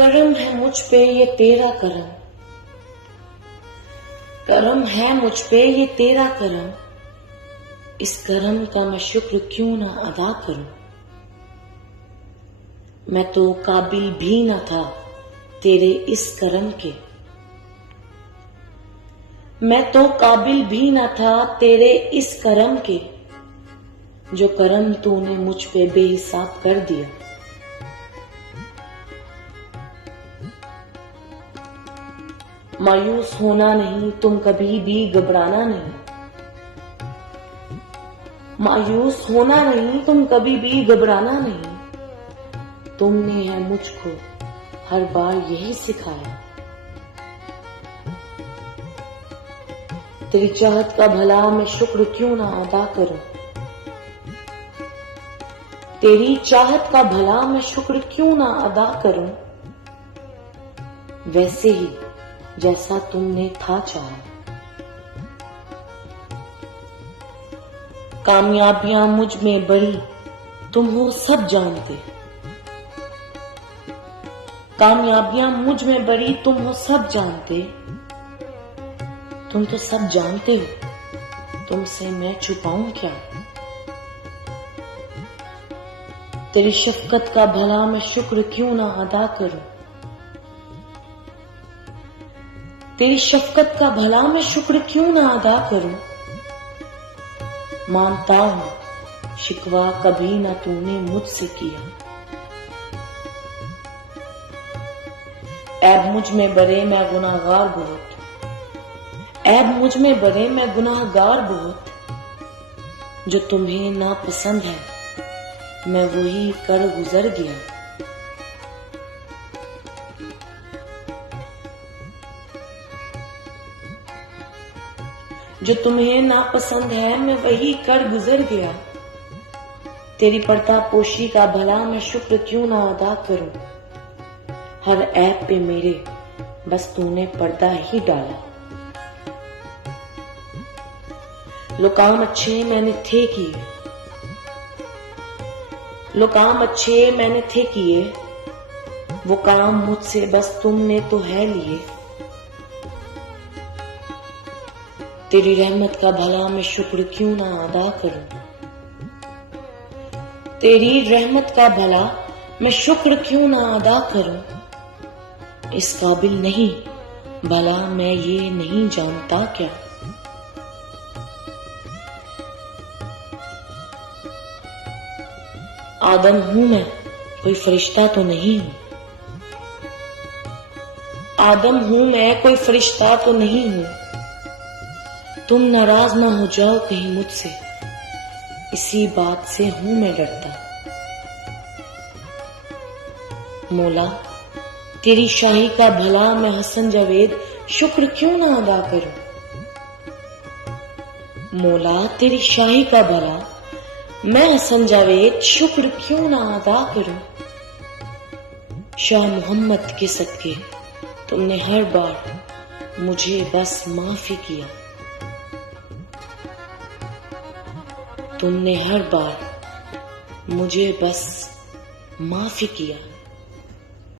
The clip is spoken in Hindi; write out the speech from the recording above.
करम है मुझ पे ये तेरा करम, करम है मुझ पे ये तेरा करम, इस करम का मैं शुक्र क्यों ना अदा करूं। मैं तो काबिल भी न था तेरे इस करम के, मैं तो काबिल भी न था तेरे इस करम के, जो करम तूने मुझ पे बेहिसाब कर दिया। मायूस होना नहीं, तुम कभी भी घबराना नहीं, मायूस होना नहीं, तुम कभी भी घबराना नहीं। तुमने है मुझको हर बार यही सिखाया। तेरी चाहत का भला मैं शुक्र क्यों ना अदा करूं, तेरी चाहत का भला मैं शुक्र क्यों ना अदा करूं। वैसे ही जैसा तुमने था चाहा। कामयाबियां मुझ में बड़ी तुम हो सब जानते, कामयाबियां मुझ में बड़ी तुम हो सब जानते। तुम तो सब जानते हो, तुमसे मैं छुपाऊं क्या। तेरी शफकत का भला मैं शुक्र क्यों ना अदा करूं, तेरी शफकत का भला मैं शुक्र क्यों ना अदा करूं। मानता हूं शिकवा कभी ना तूने मुझसे किया, ऐब मुझ में बरे मैं गुनाहगार बहुत, ऐब मुझ में बरे मैं गुनाहगार बहुत। जो तुम्हें ना पसंद है मैं वही कर गुजर गया। जो तुम्हें ना पसंद है मैं वही कर गुजर गया। तेरी पर्दा पोशी का भला मैं शुक्र क्यों ना अदा करूं। हर ऐप पे मेरे बस तूने पर्दा ही डाला। लो काम अच्छे मैंने थे किए, लो काम अच्छे मैंने थे किए, वो काम मुझसे बस तुमने तो है लिए। तेरी रहमत का भला मैं शुक्र क्यों ना अदा करूं, तेरी रहमत का भला मैं शुक्र क्यों ना अदा करूं। इस काबिल नहीं भला मैं ये नहीं जानता क्या। आदम हूं मैं, कोई फरिश्ता तो नहीं हूं, आदम हूं मैं, कोई फरिश्ता तो नहीं हूं। तुम नाराज ना हो जाओ कहीं मुझसे, इसी बात से हूं मैं डरता। मौला तेरी शाही का भला मैं हसन जावेद शुक्र क्यों ना अदा करूं। मौला तेरी शाही का भला मैं हसन जावेद शुक्र क्यों ना अदा करूं। शाह मोहम्मद के सदके तुमने हर बार मुझे बस माफी किया, तुमने हर बार मुझे बस माफी किया।